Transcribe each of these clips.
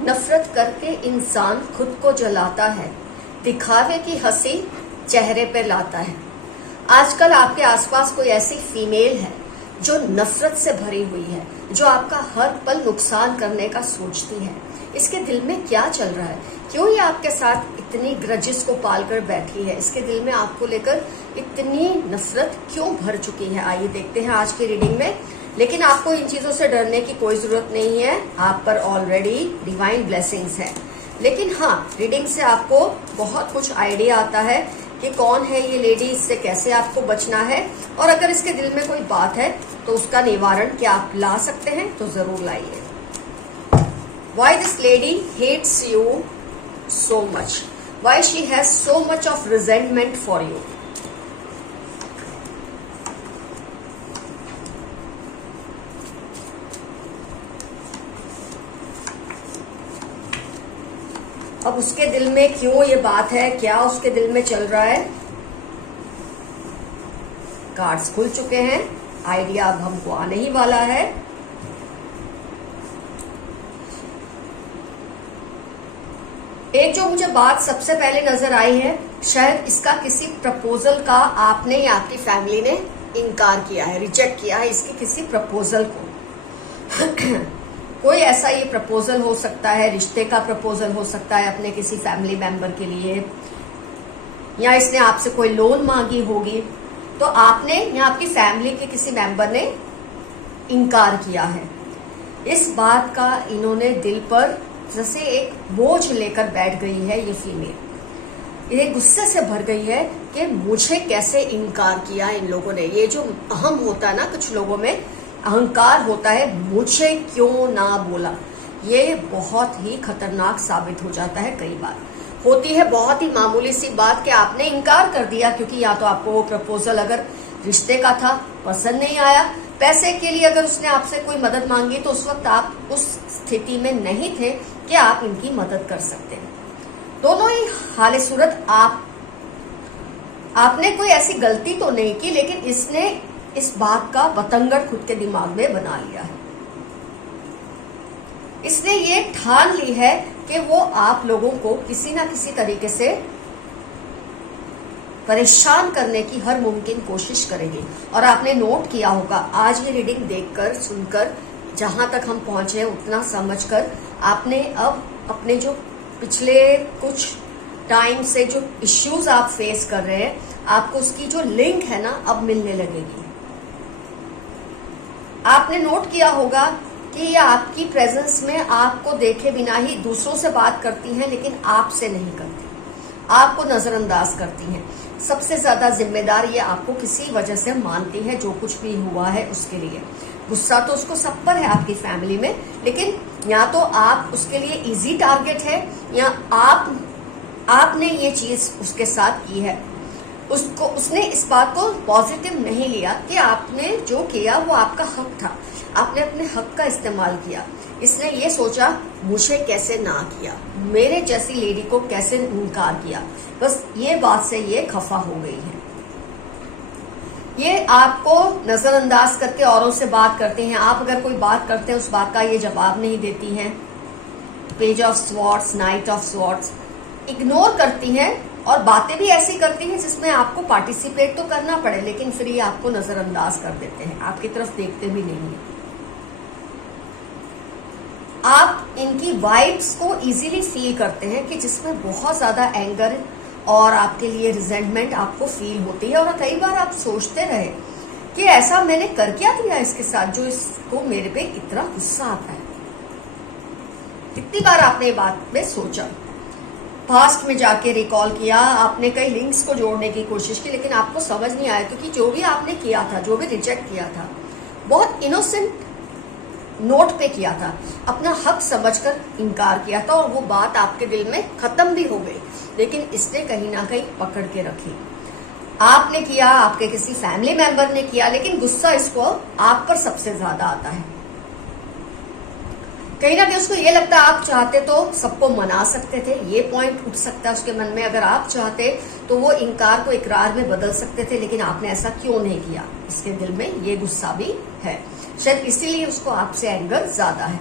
नफरत करके इंसान खुद को जलाता है, दिखावे की हंसी चेहरे पे लाता है। आजकल आपके आसपास कोई ऐसी फीमेल है जो नफरत से भरी हुई है, जो आपका हर पल नुकसान करने का सोचती है। इसके दिल में क्या चल रहा है? क्यों ये आपके साथ इतनी ग्रजेस को पालकर बैठी है? इसके दिल में आपको लेकर इतनी नफरत क्यों भर चुकी है? आइए देखते हैं आज की रीडिंग में। लेकिन आपको इन चीजों से डरने की कोई जरूरत नहीं है, आप पर ऑलरेडी डिवाइन ब्लेसिंग्स है। लेकिन हाँ, रीडिंग से आपको बहुत कुछ आइडिया आता है कि कौन है ये लेडी, इससे कैसे आपको बचना है, और अगर इसके दिल में कोई बात है तो उसका निवारण क्या आप ला सकते हैं, तो जरूर लाइए। Why this lady hates you so much? Why she has so much of resentment for you? अब उसके दिल में क्यों ये बात है, क्या उसके दिल में चल रहा है? कार्ड्स खुल चुके हैं, आइडिया अब हमको आने ही वाला है। एक जो मुझे बात सबसे पहले नजर आई है, शायद इसका किसी प्रपोजल का आपने या आपकी फैमिली ने इनकार किया है, रिजेक्ट किया है इसके किसी प्रपोजल को। कोई ऐसा ये प्रपोजल हो सकता है, रिश्ते का प्रपोजल हो सकता है अपने किसी फैमिली मेंबर के लिए, या इसने आपसे कोई लोन मांगी होगी, तो आपने या आपकी फैमिली के किसी मेंबर ने इनकार किया है। इस बात का इन्होंने दिल पर जैसे एक बोझ लेकर बैठ गई है ये फीमेल। ये गुस्से से भर गई है कि मुझे कैसे इनकार किया इन लोगों ने। ये जो अहम होता है ना, कुछ लोगों में अहंकार होता है, मुझे क्यों ना बोला, ये बहुत ही खतरनाक साबित हो जाता है। कई बार होती है बहुत ही मामूली सी बात कि आपने इनकार कर दिया, क्योंकि या तो आपको वो प्रपोजल अगर रिश्ते का था, पसंद नहीं आया, पैसे के लिए अगर उसने आपसे कोई मदद मांगी तो उस वक्त आप उस स्थिति में नहीं थे कि आप इनकी मदद कर सकते हैं। दोनों ही हाले सूरत आपने कोई ऐसी गलती तो नहीं की, लेकिन इसने इस बात का बतंगड़ खुद के दिमाग में बना लिया है। इसने ये ठान ली है कि वो आप लोगों को किसी ना किसी तरीके से परेशान करने की हर मुमकिन कोशिश करेगी। और आपने नोट किया होगा, आज ये रीडिंग देखकर सुनकर जहां तक हम पहुंचे उतना समझकर आपने अब अपने जो पिछले कुछ टाइम से जो इश्यूज आप फेस कर रहे हैं, आपको उसकी जो लिंक है ना अब मिलने लगेगी। आपने नोट किया होगा कि ये आपकी प्रेजेंस में आपको देखे बिना ही दूसरों से बात करती हैं, लेकिन आपसे नहीं करती, आपको नजरअंदाज करती हैं। सबसे ज्यादा जिम्मेदार ये आपको किसी वजह से मानती है, जो कुछ भी हुआ है उसके लिए। गुस्सा तो उसको सब पर है आपकी फैमिली में, लेकिन या तो आप उसके लिए इजी टारगेट है, या आपने ये चीज उसके साथ की है। उसने इस बात को पॉजिटिव नहीं लिया कि आपने जो किया वो आपका हक था, आपने अपने हक का इस्तेमाल किया। इसने ये सोचा मुझे कैसे ना किया, मेरे जैसी लेडी को कैसे इनकार किया, बस ये बात से ये खफा हो गई है। ये आपको नजरअंदाज करके औरों से बात करते हैं। आप अगर कोई बात करते हैं उस बात का ये जवाब नहीं देती हैं। Page of swords, night of swords, ignore करती हैं और बातें भी ऐसी करती हैं जिसमें आपको पार्टिसिपेट तो करना पड़े, लेकिन फिर ये आपको नजरअंदाज कर देते हैं, आपकी तरफ देखते भी नहीं है। आप इनकी वाइब्स को इजीली फील करते हैं कि जिसमें बहुत ज्यादा एंगर और आपके लिए रिजेंटमेंट आपको फील होती है। और कई बार आप सोचते रहे कि ऐसा मैंने कर क्या दिया इसके साथ जो इसको मेरे पे इतना गुस्सा आता है। कितनी बार आपने ये बात में सोचा, पास्ट में जाके रिकॉल किया, आपने कई लिंक्स को जोड़ने की कोशिश की, लेकिन आपको समझ नहीं आया, क्योंकि जो भी आपने किया था, जो भी रिजेक्ट किया था, बहुत इनोसेंट नोट पे किया था, अपना हक समझकर इनकार किया था, और वो बात आपके दिल में खत्म भी हो गई, लेकिन इसने कहीं ना कहीं पकड़ के रखी। आपने किया, आपके किसी फैमिली मेंबर ने किया, लेकिन गुस्सा इसको आप पर सबसे ज्यादा आता है। कहीं ना कहीं उसको ये लगता है आप चाहते तो सबको मना सकते थे, ये पॉइंट उठ सकता है उसके मन में। अगर आप चाहते तो वो इनकार को इकरार में बदल सकते थे, लेकिन आपने ऐसा क्यों नहीं किया? इसके दिल में ये गुस्सा भी है, शायद इसीलिए उसको आपसे एंगर ज्यादा है।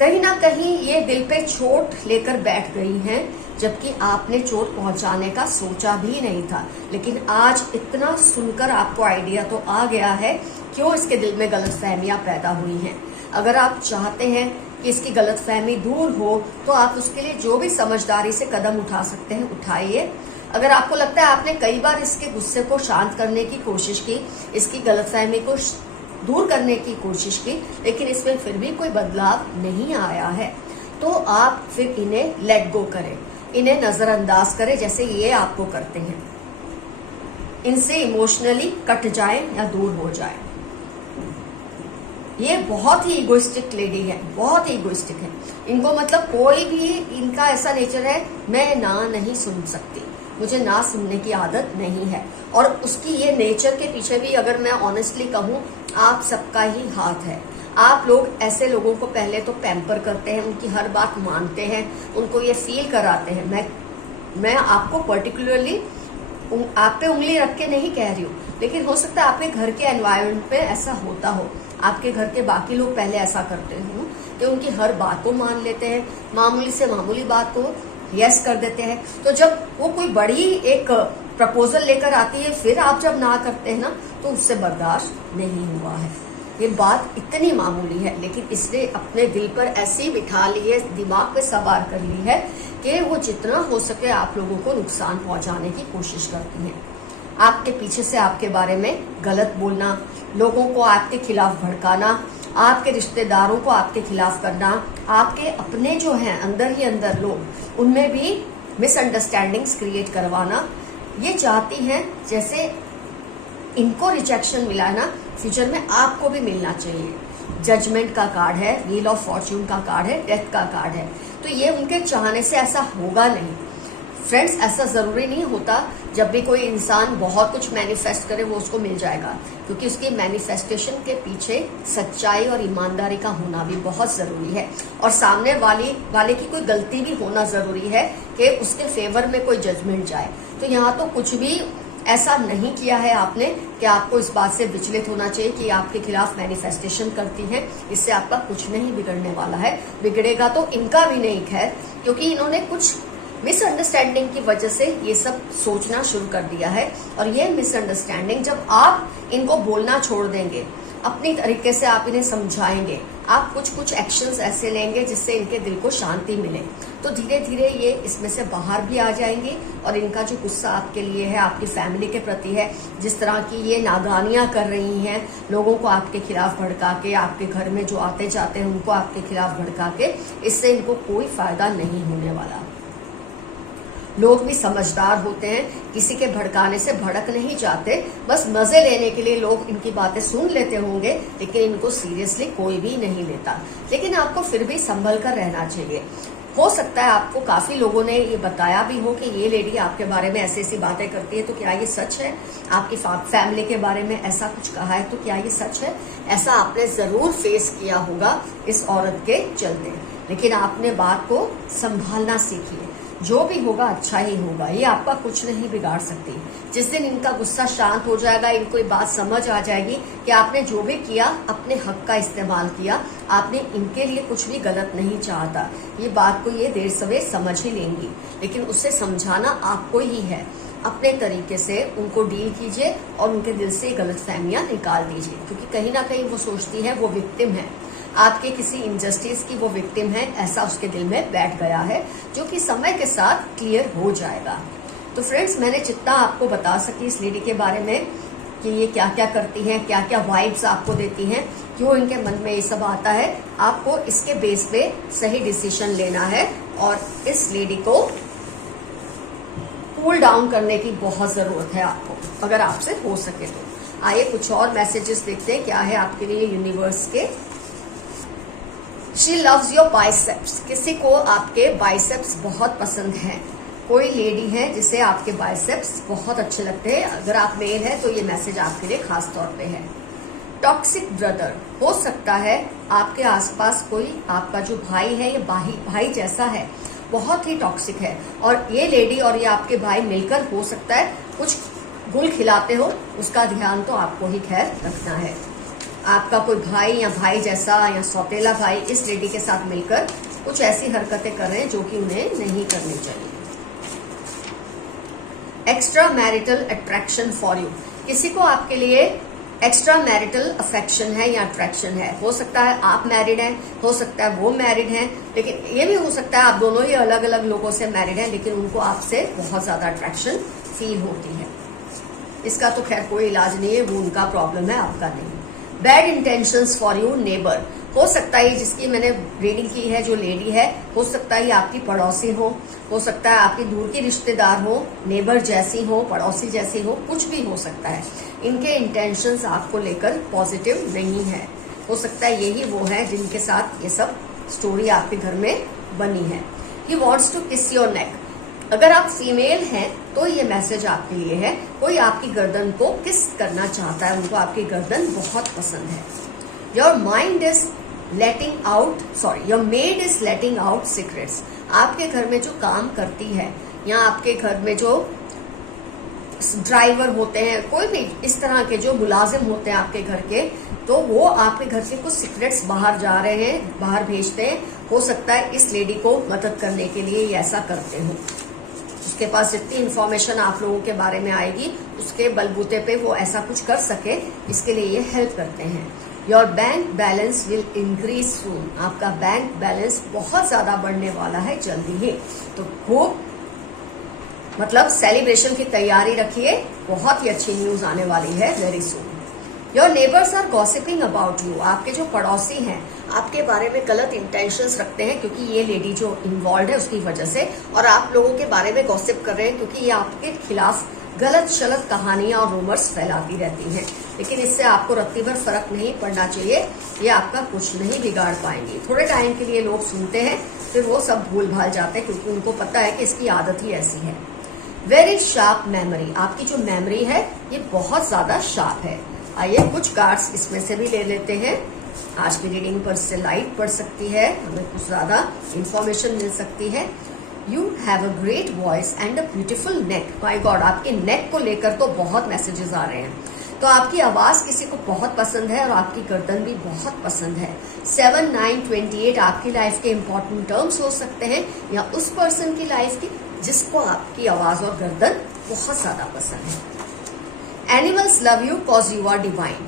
कहीं ना कहीं ये दिल पे चोट लेकर बैठ गई हैं, जबकि आपने चोट पहुंचाने का सोचा भी नहीं था। लेकिन आज इतना सुनकर आपको आइडिया तो आ गया है क्यों इसके दिल में गलतफहमियां पैदा हुई हैं। अगर आप चाहते हैं कि इसकी गलतफहमी दूर हो तो आप उसके लिए जो भी समझदारी से कदम उठा सकते हैं उठाइए। अगर आपको लगता है आपने कई बार इसके गुस्से को शांत करने की कोशिश की, इसकी गलतफहमी को दूर करने की कोशिश की, लेकिन इसमें फिर भी कोई बदलाव नहीं आया है, तो आप फिर इन्हें लेट गो करें, इन्हें नजरअंदाज करें जैसे ये आपको करते हैं। इनसे इमोशनली कट जाएं या दूर हो जाएं। ये बहुत ही इगोइस्टिक लेडी है, बहुत ही इगोइस्टिक है। इनको मतलब कोई भी, इनका ऐसा नेचर है, मैं ना नहीं सुन सकती, मुझे ना सुनने की आदत नहीं है। और उसकी ये नेचर के पीछे भी अगर मैं ऑनेस्टली कहूँ, आप सबका ही हाथ है। आप लोग ऐसे लोगों को पहले तो पैम्पर करते हैं, उनकी हर बात मानते हैं, उनको ये फील कराते हैं। मैं आपको पर्टिकुलरली आप पे उंगली रख के नहीं कह रही हूँ, लेकिन हो सकता है आपके घर के एनवायरनमेंट में ऐसा होता हो, आपके घर के बाकी लोग पहले ऐसा करते हो कि उनकी हर बात को मान लेते हैं, मामूली से मामूली बात को यस कर देते हैं। तो जब वो कोई बड़ी एक प्रपोजल लेकर आती है, फिर आप जब ना करते हैं ना, तो उससे बर्दाश्त नहीं हुआ है। ये बात इतनी मामूली है, लेकिन इसने अपने दिल पर ऐसी बिठा ली है, दिमाग पे सवार कर ली है कि वो जितना हो सके आप लोगों को नुकसान पहुंचाने की कोशिश करती है। आपके पीछे से आपके बारे में गलत बोलना, लोगों को आपके खिलाफ भड़काना, आपके रिश्तेदारों को आपके खिलाफ करना, आपके अपने जो हैं अंदर ही अंदर लोग, उनमें भी मिसअंडरस्टैंडिंग्स क्रिएट करवाना। ये चाहती हैं जैसे इनको रिजेक्शन मिला है ना, फ्यूचर में आपको भी मिलना चाहिए। जजमेंट का कार्ड है, व्हील ऑफ फॉर्च्यून का कार्ड है, डेथ का कार्ड है। तो ये उनके चाहने से ऐसा होगा नहीं। फ्रेंड्स, ऐसा जरूरी नहीं होता जब भी कोई इंसान बहुत कुछ मैनिफेस्ट करे वो उसको मिल जाएगा, क्योंकि उसकी मैनिफेस्टेशन के पीछे सच्चाई और ईमानदारी का होना भी बहुत जरूरी है, और सामने वाले की कोई गलती भी होना जरूरी है कि उसके फेवर में कोई जजमेंट जाए। तो यहाँ तो कुछ भी ऐसा नहीं किया है आपने कि आपको इस बात से विचलित होना चाहिए कि आपके खिलाफ मैनिफेस्टेशन करती हैं। इससे आपका कुछ नहीं बिगड़ने वाला है, बिगड़ेगा तो इनका भी नहीं, खैर, क्योंकि इन्होंने कुछ मिसअंडरस्टैंडिंग की वजह से ये सब सोचना शुरू कर दिया है। और ये मिसअंडरस्टैंडिंग जब आप इनको बोलना छोड़ देंगे, अपनी तरीके से आप इन्हें समझाएंगे, आप कुछ एक्शंस ऐसे लेंगे जिससे इनके दिल को शांति मिले, तो धीरे धीरे ये इसमें से बाहर भी आ जाएंगे। और इनका जो गुस्सा आपके लिए है, आपकी फैमिली के प्रति है, जिस तरह की ये नादानियां कर रही हैं, लोगों को आपके खिलाफ भड़का के, आपके घर में जो आते जाते हैं उनको आपके खिलाफ भड़का के, इससे इनको कोई फायदा नहीं होने वाला। लोग भी समझदार होते हैं, किसी के भड़काने से भड़क नहीं जाते, बस मजे लेने के लिए लोग इनकी बातें सुन लेते होंगे, लेकिन इनको सीरियसली कोई भी नहीं लेता। लेकिन आपको फिर भी संभल कर रहना चाहिए। हो सकता है आपको काफी लोगों ने ये बताया भी हो कि ये लेडी आपके बारे में ऐसी ऐसी बातें करती है, तो क्या ये सच है? आपकी फैमिली के बारे में ऐसा कुछ कहा है, तो क्या ये सच है? ऐसा आपने जरूर फेस किया होगा इस औरत के चलते, लेकिन आपने बात को संभालना सीखिए। जो भी होगा अच्छा ही होगा, ये आपका कुछ नहीं बिगाड़ सकती। जिस दिन इनका गुस्सा शांत हो जाएगा, इनको ये बात समझ आ जाएगी कि आपने जो भी किया अपने हक का इस्तेमाल किया, आपने इनके लिए कुछ भी गलत नहीं चाहता, ये बात को ये देर सवेर समझ ही लेंगी। लेकिन उससे समझाना आपको ही है। अपने तरीके से उनको डील कीजिए और उनके दिल से गलतफहमियां निकाल दीजिए, क्योंकि कहीं ना कहीं वो सोचती है वो विक्टिम है, आपके किसी इनजस्टिस की वो विक्टिम है, ऐसा उसके दिल में बैठ गया है, जो कि समय के साथ क्लियर हो जाएगा। तो फ्रेंड्स, मैंने जितना आपको बता सकी इस लेडी के बारे में कि ये क्या क्या करती हैं, क्या क्या वाइब्स आपको देती हैं, क्यों इनके मन में ये सब आता है, आपको इसके बेस पे सही डिसीजन लेना है और इस लेडी को कूल डाउन करने की बहुत जरूरत है आपको, अगर आपसे हो सके तो। आइए कुछ और मैसेजेस देखते हैं क्या है आपके लिए यूनिवर्स के। She loves your biceps. किसी को आपके बाइसेप्स बहुत पसंद हैं। कोई लेडी है जिसे आपके बाइसेप्स बहुत अच्छे लगते हैं। अगर आप मेल है तो ये मैसेज आपके लिए खास तौर पे है। टॉक्सिक ब्रदर, हो सकता है आपके आसपास कोई आपका जो भाई है, ये भाई जैसा है, बहुत ही टॉक्सिक है। और ये लेडी और ये आपके भाई मिलकर हो सकता है कुछ गुल खिलाते हो, उसका ध्यान तो आपको ही खैर रखना है। आपका कोई भाई या भाई जैसा या सौतेला भाई इस लेडी के साथ मिलकर कुछ ऐसी हरकतें कर रहे हैं जो कि उन्हें नहीं करनी चाहिए। Extra marital attraction for you, किसी को आपके लिए एक्स्ट्रा मैरिटल अफेक्शन है या अट्रैक्शन है। हो सकता है आप मैरिड हैं, हो सकता है वो मैरिड हैं, लेकिन ये भी हो सकता है आप दोनों ही अलग अलग लोगों से मैरिड हैं, लेकिन उनको आपसे बहुत ज्यादा अट्रैक्शन फील होती है। इसका तो खैर कोई इलाज नहीं है, वो उनका प्रॉब्लम है, आपका नहीं। Bad intentions for you neighbour, हो सकता है जिसकी मैंने रीडिंग की है जो लेडी है, हो सकता है आपकी पड़ोसी हो सकता है आपकी दूर की रिश्तेदार हो, नेबर जैसी हो, पड़ोसी जैसी हो, कुछ भी हो सकता है। इनके इंटेंशंस आपको लेकर पॉजिटिव नहीं है। हो सकता है यही वो है जिनके साथ ये सब स्टोरी आपके घर में बनी है। He wants to kiss your neck, अगर आप फीमेल हैं तो ये मैसेज आपके लिए है। कोई आपकी गर्दन को किस करना चाहता है, उनको आपकी गर्दन बहुत पसंद है। Your mind is letting out your made is letting out secrets, आपके घर में जो काम करती है या आपके घर में जो ड्राइवर होते हैं, कोई भी इस तरह के जो मुलाजिम होते हैं आपके घर के, तो वो आपके घर से कुछ सीक्रेट्स बाहर जा रहे हैं, बाहर भेजते हैं। हो सकता है इस लेडी को मदद करने के लिए ये ऐसा करते हो। उसके पास जितनी इंफॉर्मेशन आप लोगों के बारे में आएगी उसके बलबूते पे वो ऐसा कुछ कर सके, इसके लिए ये हेल्प करते हैं। Your bank balance will increase soon, आपका बैंक बैलेंस बहुत ज्यादा बढ़ने वाला है जल्दी ही, तो खूब मतलब सेलिब्रेशन की तैयारी रखिए, बहुत ही अच्छी न्यूज आने वाली है very soon. Your neighbours are gossiping about you, आपके जो पड़ोसी हैं आपके बारे में गलत इंटेंशंस रखते हैं, क्योंकि ये लेडी जो इन्वॉल्व है उसकी वजह से, और आप लोगों के बारे में गॉसिप कर रहे हैं क्योंकि ये आपके खिलाफ गलत शलत कहानियां और रूमर्स फैलाती रहती हैं। लेकिन इससे आपको रत्ती भर फर्क नहीं पड़ना चाहिए, ये आपका कुछ नहीं बिगाड़ पाएंगी। थोड़े टाइम के लिए लोग सुनते हैं, फिर वो सब भूल भाल जाते हैं, क्योंकि उनको पता है कि इसकी आदत ही ऐसी है। वेरी शार्प मेमोरी, आपकी जो मेमोरी है ये बहुत ज्यादा शार्प है। आइए कुछ कार्ड्स इसमें से भी ले लेते हैं। आज की रीडिंग पर इससे लाइट पड़ सकती है, हमें कुछ ज्यादा इंफॉर्मेशन मिल सकती है। You have a great voice and a beautiful neck, my God, आपके नेक को लेकर तो बहुत मैसेजेस आ रहे हैं। तो आपकी आवाज किसी को बहुत पसंद है और आपकी गर्दन भी बहुत पसंद है। 7, 9, 28 आपकी लाइफ के इंपॉर्टेंट टर्म्स हो सकते हैं, या उस पर्सन की लाइफ की जिसको आपकी आवाज और गर्दन बहुत ज्यादा पसंद है। Animals love you cause you are divine,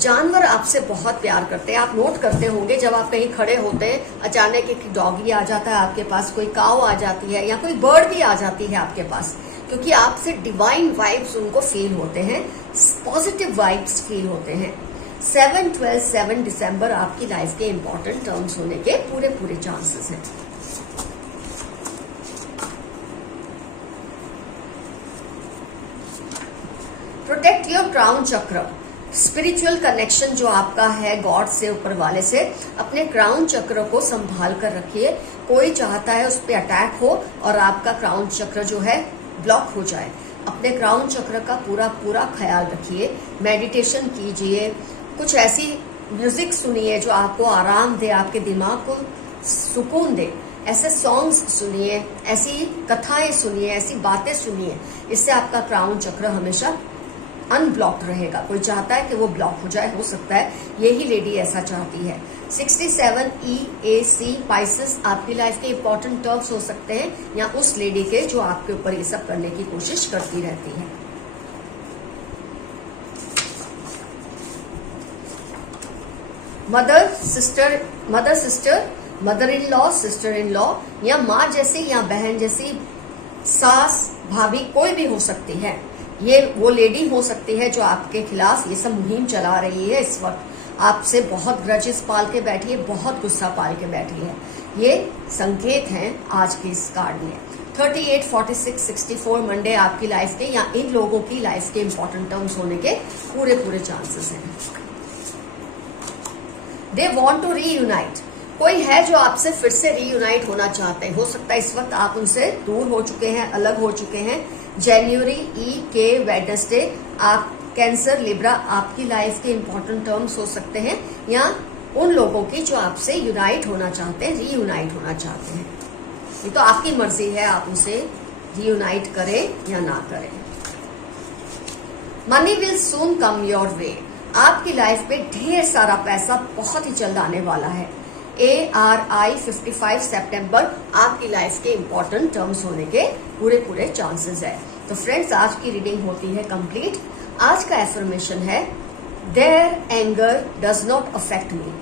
जानवर आपसे बहुत प्यार करते हैं। आप नोट करते होंगे जब आप कहीं खड़े होते हैं, अचानक एक डॉगी आ जाता है आपके पास, कोई काऊ आ जाती है या कोई बर्ड भी आ जाती है आपके पास, क्योंकि आपसे डिवाइन वाइब्स उनको फील होते हैं, पॉजिटिव वाइब्स फील होते हैं। 7, 12, 7 दिसंबर आपकी लाइफ के इंपॉर्टेंट टर्म्स होने के पूरे चांसेस हैं। प्रोटेक्ट योर क्राउन चक्र, स्पिरिचुअल कनेक्शन जो आपका है गॉड से, ऊपर वाले से, अपने क्राउन चक्र को संभाल कर रखिए। कोई चाहता है उस पर अटैक हो और आपका क्राउन चक्र जो है ब्लॉक हो जाए। अपने क्राउन चक्र का पूरा ख्याल रखिए, मेडिटेशन कीजिए, कुछ ऐसी म्यूजिक सुनिए जो आपको आराम दे, आपके दिमाग को सुकून दे। ऐसे सॉन्ग्स सुनिए, ऐसी कथाएं सुनिए, ऐसी बातें सुनिए, इससे आपका क्राउन चक्र हमेशा अनब्लॉक्ड रहेगा। कोई चाहता है कि वो ब्लॉक हो जाए, हो सकता है यही लेडी ऐसा चाहती है। 67 EAC पाइसेस आपकी लाइफ के इंपॉर्टेंट टर्म्स हो सकते हैं, या उस लेडी के जो आपके ऊपर ये सब करने की कोशिश करती रहती है। Mother sister, mother in law, sister in law, या माँ जैसी या बहन जैसी, सास, भाभी, कोई भी हो सकती है। ये वो लेडी हो सकती है जो आपके खिलाफ ये सब मुहिम चला रही है। इस वक्त आपसे बहुत ग्रजेस पाल के बैठी है, बहुत गुस्सा पाल के बैठी है। ये संकेत हैं आज के इस कार्ड में। 38, 46, 64 मंडे आपकी लाइफ के या इन लोगों की लाइफ के इंपॉर्टेंट टर्म्स होने के पूरे चांसेस हैं। दे वॉन्ट टू रीयूनाइट, कोई है जो आपसे फिर से रीयूनाइट होना चाहते हैं। हो सकता है इस वक्त आप उनसे दूर हो चुके हैं, अलग हो चुके हैं। जनवरी के वेडनेसडे आप कैंसर, लिब्रा आपकी लाइफ के इंपॉर्टेंट टर्म्स हो सकते हैं, या उन लोगों की जो आपसे यूनाइट होना चाहते हैं, रीयूनाइट होना चाहते हैं। ये तो आपकी मर्जी है, आप उसे रियूनाइट करें या ना करें। Money will soon come your way. आपकी लाइफ में ढेर सारा पैसा बहुत ही जल्द आने वाला है। ARI 55 सितंबर आपकी लाइफ के इंपॉर्टेंट टर्म्स होने के पूरे चांसेस है। तो फ्रेंड्स, आज की रीडिंग होती है कंप्लीट। आज का एफर्मेशन है, their anger does not affect me.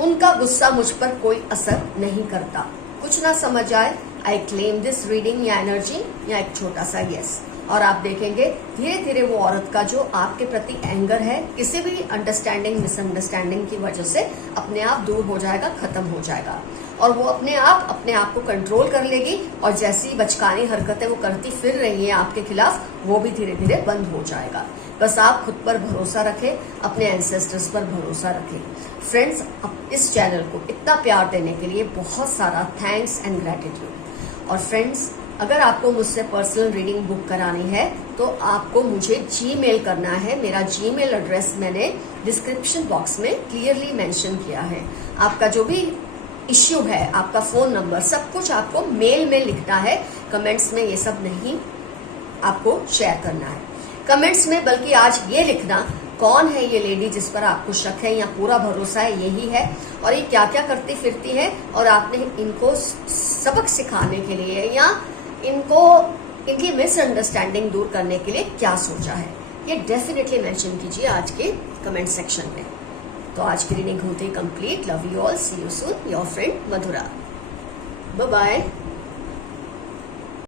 उनका गुस्सा मुझ पर कोई असर नहीं करता। कुछ ना समझ आए, आई क्लेम दिस रीडिंग या एनर्जी, या एक छोटा सा यस। और आप देखेंगे धीरे धीरे वो औरत का जो आपके प्रति एंगर है, किसी भी अंडरस्टैंडिंग मिसअंडरस्टैंडिंग की वजह से अपने आप दूर हो जाएगा, खत्म हो जाएगा। और वो अपने आप को कंट्रोल कर लेगी, और जैसी बचकानी हरकतें वो करती फिर रही है आपके खिलाफ, वो भी धीरे धीरे बंद हो जाएगा। बस आप खुद पर भरोसा रखें, अपने एंसेस्टर्स पर भरोसा रखें। फ्रेंड्स, इस चैनल को इतना प्यार देने के लिए बहुत सारा थैंक्स एंड ग्रेटिट्यूड। और फ्रेंड्स, अगर आपको मुझसे पर्सनल रीडिंग बुक करानी है तो आपको मुझे जीमेल करना है। मेरा जीमेल एड्रेस मैंने डिस्क्रिप्शन बॉक्स में क्लियरली मेंशन किया है। आपका जो भी इश्यू है, आपका फोन नंबर, सब कुछ आपको मेल में लिखना है। कमेंट्स में ये सब नहीं आपको शेयर करना है कमेंट्स में, बल्कि आज ये लिखना, कौन है ये लेडी जिस पर आपको शक है या पूरा भरोसा है, यही है, और ये क्या क्या करती फिरती है, और आपने इनको सबक सिखाने के लिए या इनकी मिसअंडरस्टैंडिंग दूर करने के लिए क्या सोचा है, ये डेफिनेटली मेंशन कीजिए आज के कमेंट सेक्शन में। तो आज की रीडिंग होती है complete. Love you all, see you soon, your friend Madhura. Bye bye.